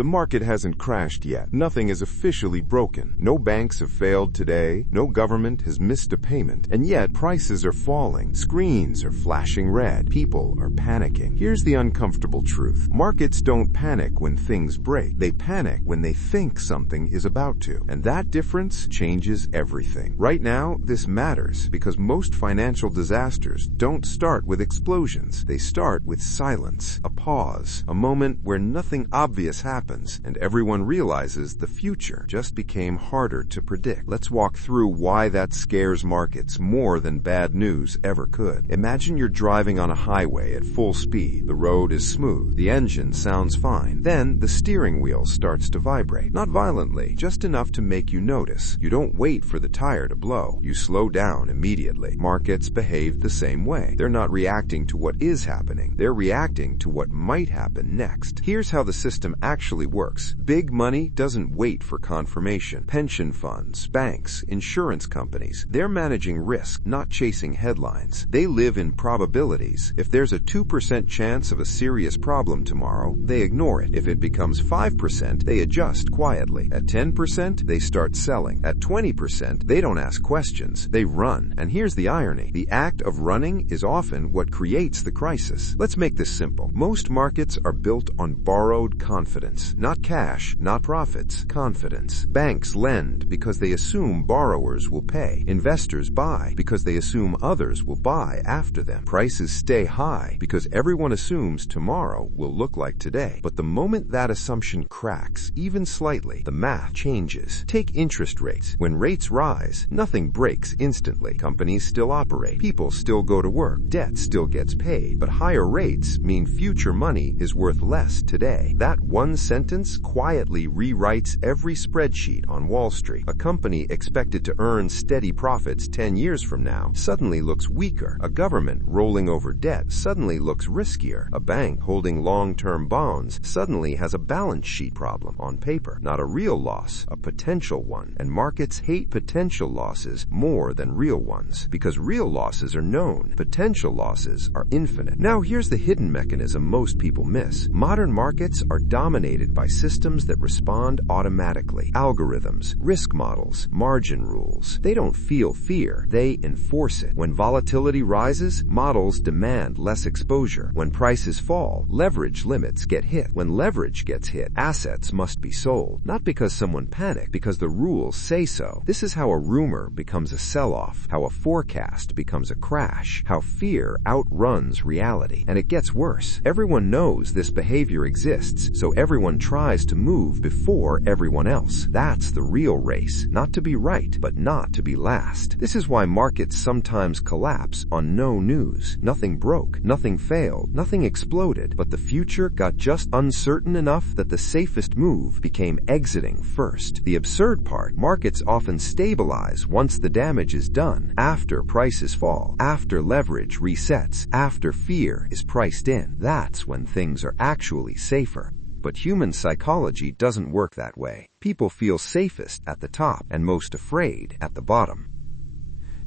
The market hasn't crashed yet. Nothing is officially broken. No banks have failed today. No government has missed a payment. And yet, prices are falling. Screens are flashing red. People are panicking. Here's the uncomfortable truth. Markets don't panic when things break. They panic when they think something is about to. And that difference changes everything. Right now, this matters because most financial disasters don't start with explosions. They start with silence, a pause, a moment where nothing obvious happens and everyone realizes the future just became harder to predict. Let's walk through why that scares markets more than bad news ever could. Imagine you're driving on a highway at full speed. The road is smooth. The engine sounds fine. Then the steering wheel starts to vibrate. Not violently, just enough to make you notice. You don't wait for the tire to blow. You slow down immediately. Markets behave the same way. They're not reacting to what is happening. They're reacting to what might happen next. Here's how the system actually works. Big money doesn't wait for confirmation. Pension funds, banks, insurance companies, they're managing risk, not chasing headlines. They live in probabilities. If there's a 2% chance of a serious problem tomorrow, they ignore it. If it becomes 5%, they adjust quietly. At 10%, they start selling. At 20%, they don't ask questions. They run. And here's the irony. The act of running is often what creates the crisis. Let's make this simple. Most markets are built on borrowed confidence. Not cash, not profits, confidence. Banks lend because they assume borrowers will pay. Investors buy because they assume others will buy after them. Prices stay high because everyone assumes tomorrow will look like today. But the moment that assumption cracks, even slightly, the math changes. Take interest rates. When rates rise, nothing breaks instantly. Companies still operate. People still go to work. Debt still gets paid. But higher rates mean future money is worth less today. That one sentence quietly rewrites every spreadsheet on Wall Street. A company expected to earn steady profits 10 years from now suddenly looks weaker. A government rolling over debt suddenly looks riskier. A bank holding long-term bonds suddenly has a balance sheet problem on paper. Not a real loss, a potential one. And markets hate potential losses more than real ones because real losses are known. Potential losses are infinite. Now here's the hidden mechanism most people miss. Modern markets are dominated by systems that respond automatically. Algorithms, risk models, margin rules. They don't feel fear, they enforce it. When volatility rises, models demand less exposure. When prices fall, leverage limits get hit. When leverage gets hit, assets must be sold. Not because someone panicked, because the rules say so. This is how a rumor becomes a sell-off, how a forecast becomes a crash, how fear outruns reality. And it gets worse. Everyone knows this behavior exists, so everyone tries to move before everyone else. That's the real race. Not to be right, but not to be last. This is why markets sometimes collapse on no news. Nothing broke, nothing failed, nothing exploded, but the future got just uncertain enough that the safest move became exiting first. The absurd part, markets often stabilize once the damage is done, after prices fall, after leverage resets, after fear is priced in. That's when things are actually safer. But human psychology doesn't work that way. People feel safest at the top and most afraid at the bottom.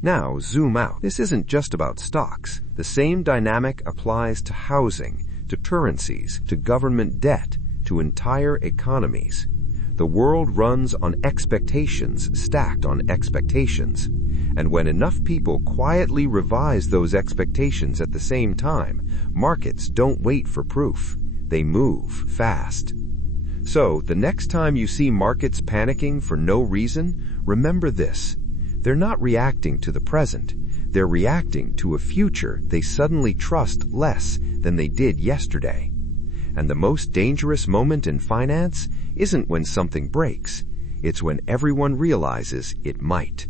Now zoom out. This isn't just about stocks. The same dynamic applies to housing, to currencies, to government debt, to entire economies. The world runs on expectations stacked on expectations. And when enough people quietly revise those expectations at the same time, markets don't wait for proof. They move fast. So, the next time you see markets panicking for no reason, remember this. They're not reacting to the present. They're reacting to a future they suddenly trust less than they did yesterday. And the most dangerous moment in finance isn't when something breaks. It's when everyone realizes it might.